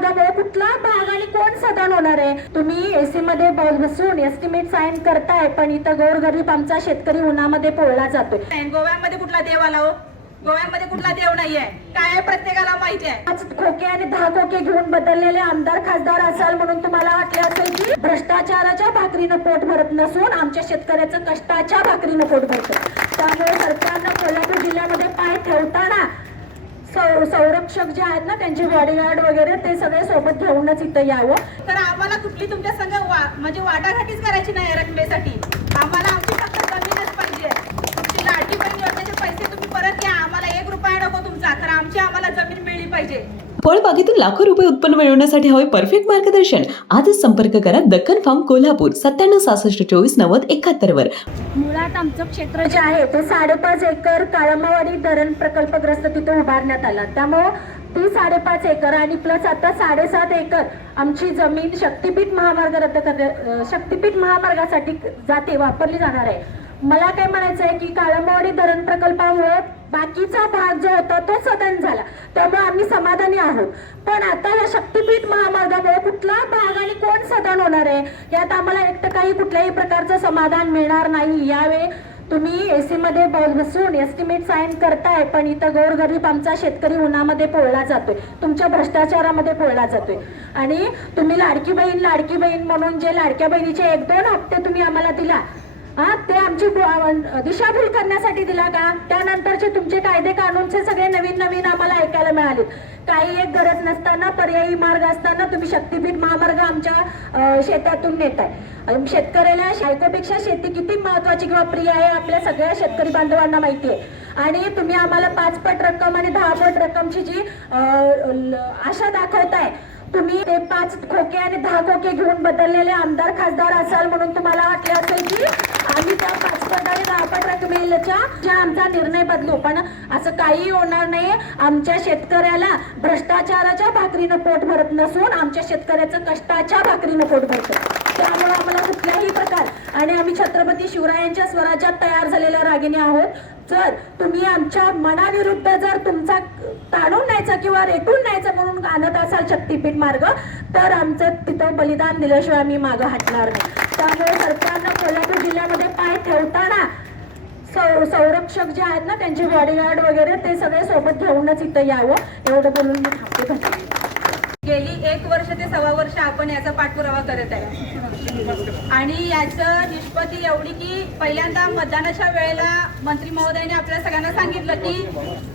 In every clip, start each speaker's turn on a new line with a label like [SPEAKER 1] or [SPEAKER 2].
[SPEAKER 1] महामार्गामुळे कुठला भाग आणि कोण सदन होणार आहे? तुम्ही एसी मध्ये बसून एस्टिमेट साईन करताय पण इथं गोरगरीब आमचा शेतकरी उन्हामध्ये पोळला जातोय.
[SPEAKER 2] गोव्यामध्ये कुठला देव आला हो? गोव्यामध्ये कुठला देव नाहीये? काय प्रत्येकाला माहिती आहे?
[SPEAKER 1] पाच खोके आणि दहा खोके घेऊन बदललेले आमदार खासदार असाल म्हणून तुम्हाला वाटले असेल की भ्रष्टाचाराच्या भाकरीनं पोट भरत नसून आमच्या शेतकऱ्याचं कष्टाच्या भाकरीनं पोट भरतं. त्यामुळे सरकारनं कोल्हापूर जिल्ह्यामध्ये पाय ठेवताना सौ- संरक्षक जे आहेत ना त्यांचे बॉडीगार्ड वगैरे ते सगळे सोबत घेऊनच इथं यावं.
[SPEAKER 2] तर आम्हाला कुठली तुमच्या संघ वा म्हणजे वाटाघाटीच करायची नाही रकमेसाठी. आम्हाला आमची फक्त जमीनच पाहिजे. तुमची लाठी पण योजनेचे पैसे तुम्ही परत घ्या. आम्हाला एक रुपया नको तुमचा. तर आमची आम्हाला जमीन पाहिजे.
[SPEAKER 3] फळबागेतून लाखो रुपये उत्पन्न मिळवण्यासाठी हवे परफेक्ट मार्गदर्शन. आजच संपर्क करा दक्कन फार्म कोल्हापूर सत्त्याण्णव सहासष्ट चोवीस नव्वद एकाहत्तर वर.
[SPEAKER 1] मुळात आमचं क्षेत्र जे आहे ते साडेपाच एकर काळमावाडी धरण प्रकल्पग्रस्त तिथे उभारण्यात आला. त्यामुळं ती साडेपाच एकर आणि प्लस आता साडेसात एकर आमची जमीन शक्तीपीठ महामार्ग रद्द कर शक्तीपीठ महामार्गासाठी जाते वापरली जाणार आहे. मला काय म्हणायचं आहे की काळंबावाडी धरण प्रकल्पामुळे बाकीचा भाग जो होता तो सदन झाला. त्यामुळे आम्ही समाधानी आहोत. पण आता या शक्तीपीठ महामार्गामुळे कुठला भाग आणि कोण सदन होणार आहे? यात आम्हाला एक काही कुठल्याही प्रकारचं समाधान मिळणार नाही. यावेळी तुम्ही एसी मध्ये बसून एस्टिमेट साईन करताय पण इथं गोरगरीब आमचा शेतकरी उन्हामध्ये पोळला जातोय. तुमच्या भ्रष्टाचारामध्ये पोळला जातोय. आणि तुम्ही लाडकी बहीण लाडकी बहीण म्हणून जे लाडक्या बहिणीचे एक दोन हप्ते तुम्ही आम्हाला दिला हा ते आमची दिशाभूल करण्यासाठी दिला का? त्यानंतरचे तुमचे कायदे कानूनचे सगळे नवीन नवीन आम्हाला ऐकायला मिळाले काही एक गरज नसताना पर्यायी मार्ग असताना तुम्ही शक्तीपीठ महामार्ग आमच्या शेतातून नेताय. शेतकऱ्याला शायकोपेक्षा शेती किती महत्वाची किंवा प्रिय आहे आपल्या सगळ्या शेतकरी बांधवांना माहिती आहे. आणि तुम्ही आम्हाला पाच पट रक्कम आणि दहा पट रक्कमची जी आशा दाखवताय तुम्ही ते पाच खोके आणि दहा खोके घेऊन बदललेले आमदार खासदार असाल म्हणून तुम्हाला वाटले असेल की आम्ही त्या पाच पट आणि दहा ज्या आमचा निर्णय बदलू. पण असं काही होणार नाही आमच्या शेतकऱ्याला भ्रष्टाचाराच्या भाकरीनं पोट भरत नसून आमच्या शेतकऱ्याचं कष्टाच्या भाकरीनं पोट भरतं. त्यामुळे आम्हाला कुठल्याही प्रकार आणि आम्ही छत्रपती शिवरायांच्या स्वराज्यात तयार झालेल्या रागिणी आहोत. जर तुम्ही आमच्या मनाविरुद्ध जर तुमचा ताणून न्यायचा किंवा रेटून न्यायचा म्हणून आणत असाल शक्तीपीठ मार्ग तर आमचं तिथं बलिदान दिल्याशिवाय आम्ही मागं हटणार नाही. त्यामुळे सरकारनं कोल्हापूर जिल्ह्यामध्ये पाय ठेवताना सौ- संरक्षक जे आहेत ना त्यांचे बॉडीगार्ड वगैरे ते सगळे सोबत घेऊनच इथं यावं. एवढं बोलून मी थांबते
[SPEAKER 2] गेली एक वर्ष ते सव्वा वर्ष आपण याचा पाठपुरावा करत आहे. आणि याचं निष्पत्ती एवढी की पहिल्यांदा मतदानाच्या वेळेला मंत्री महोदयाने आपल्या सगळ्यांना सांगितलं की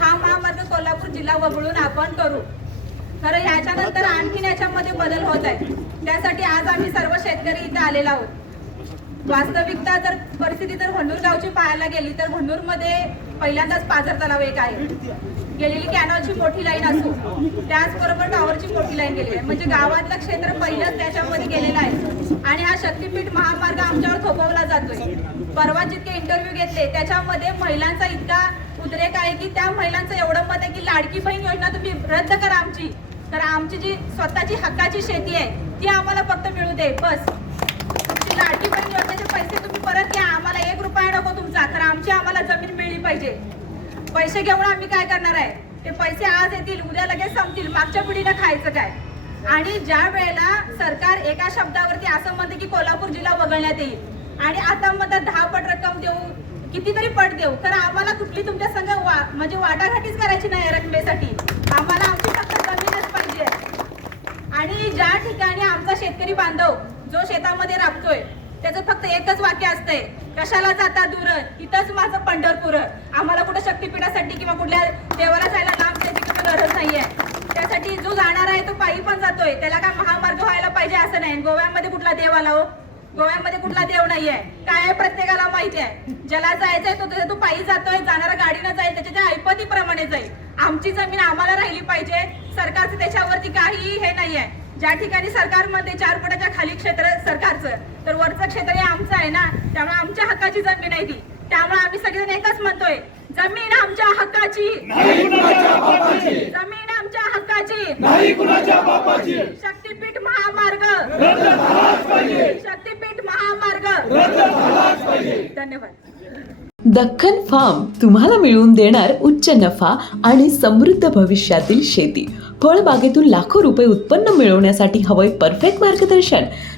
[SPEAKER 2] हा महामार्ग कोल्हापूर जिल्हा वगळून आपण करू. खरं ह्याच्यानंतर आणखीन याच्यामध्ये बदल होत आहे. त्यासाठी आज आम्ही सर्व शेतकरी इथे आलेलो आहोत. वास्तविकता जर परिस्थिती जर भंडूर गावची पाहायला गेली तर भंडूरमध्ये पहिल्यांदाच पाझर तलाव एक आहे. गेलेली कॅनॉलची मोठी लाईन असो त्याचबरोबर टॉवरची मोठी लाईन गेलेली आहे. म्हणजे गावातलं क्षेत्र पहिलंच त्याच्यामध्ये गेलेलं आहे. आणि हा शक्तीपीठ महामार्ग आमच्यावर थोपवला जातोय. परवा जितके इंटरव्ह्यू घेतले त्याच्यामध्ये महिलांचा इतका उद्रेक आहे की त्या महिलांचं एवढं मत आहे की लाडकी बहीण योजना तुम्ही रद्द करा आमची. तर आमची जी स्वतःची हक्काची शेती आहे ती आम्हाला फक्त मिळू दे. बस. लाडकी बहीण योजनेचे पैसे तुम्ही परत घ्या. आम्हाला एक रुपया नको तुमचा. तर आमची आम्हाला जमीन मिळली पाहिजे. पैसे घेऊन आम्ही काय करणार आहे? ते पैसे आज येतील उद्या लगेच संपतील. मागच्या पिढीला खायचं काय? आणि ज्या वेळेला सरकार एका शब्दावरती असं म्हणते की कोल्हापूर जिल्हा वगळण्यात येईल. आणि आता म्हणतात दहा पट रक्कम देऊ कितीतरी पट देऊ. तर आम्हाला कुठली तुमच्या संघ वा म्हणजे वाटाघाटीच करायची नाही रकमेसाठी. आम्हाला आमची फक्त जमीनच पाहिजे. आणि ज्या ठिकाणी आमचा शेतकरी बांधव जो शेतामध्ये राबतोय त्याचं फक्त एकच वाक्य असतंय कशाला जाता दूर? इथंच माझं पंढरपूर. आम्हाला कुठं शक्तीपीठासाठी किंवा कुठल्या देवाला जायला लांब त्याची कुठं गरज नाहीये. त्यासाठी जो जाणार आहे तो पायी पण जातोय. त्याला काय महामार्ग व्हायला पाहिजे असं नाही. गोव्यामध्ये कुठला देव आला हो? गोव्यामध्ये कुठला देव नाहीये. काय प्रत्येकाला माहिती आहे? ज्याला जायचंय तो तो पायी जातोय जाणारा गाडीनं जाईल त्याच्या त्या ऐपतीप्रमाणे जाईल. आमची जमीन आम्हाला राहिली पाहिजे. सरकारचं त्याच्यावरती काही हे नाहीये. ज्या ठिकाणी सरकारमध्ये चार फुटाच्या खाली क्षेत्र सरकारचं तर वरचं क्षेत्र हे आमचं आहे ना त्यामुळे आमच्या हक्काची जमीन आहे ती. त्यामुळे आम्ही सगळेजण एकच म्हणतोय जमीन आमच्या हक्काची. जमीन आमच्या हक्काची. शक्तीपीठ महामार्ग. शक्तीपीठ महामार्ग. धन्यवाद.
[SPEAKER 3] दख्खन फार्म तुम्हाला मिळवून देणार उच्च नफा आणि समृद्ध भविष्यातील शेती. फळबागेतून लाखो रुपये उत्पन्न मिळवण्यासाठी हवंय परफेक्ट मार्गदर्शन.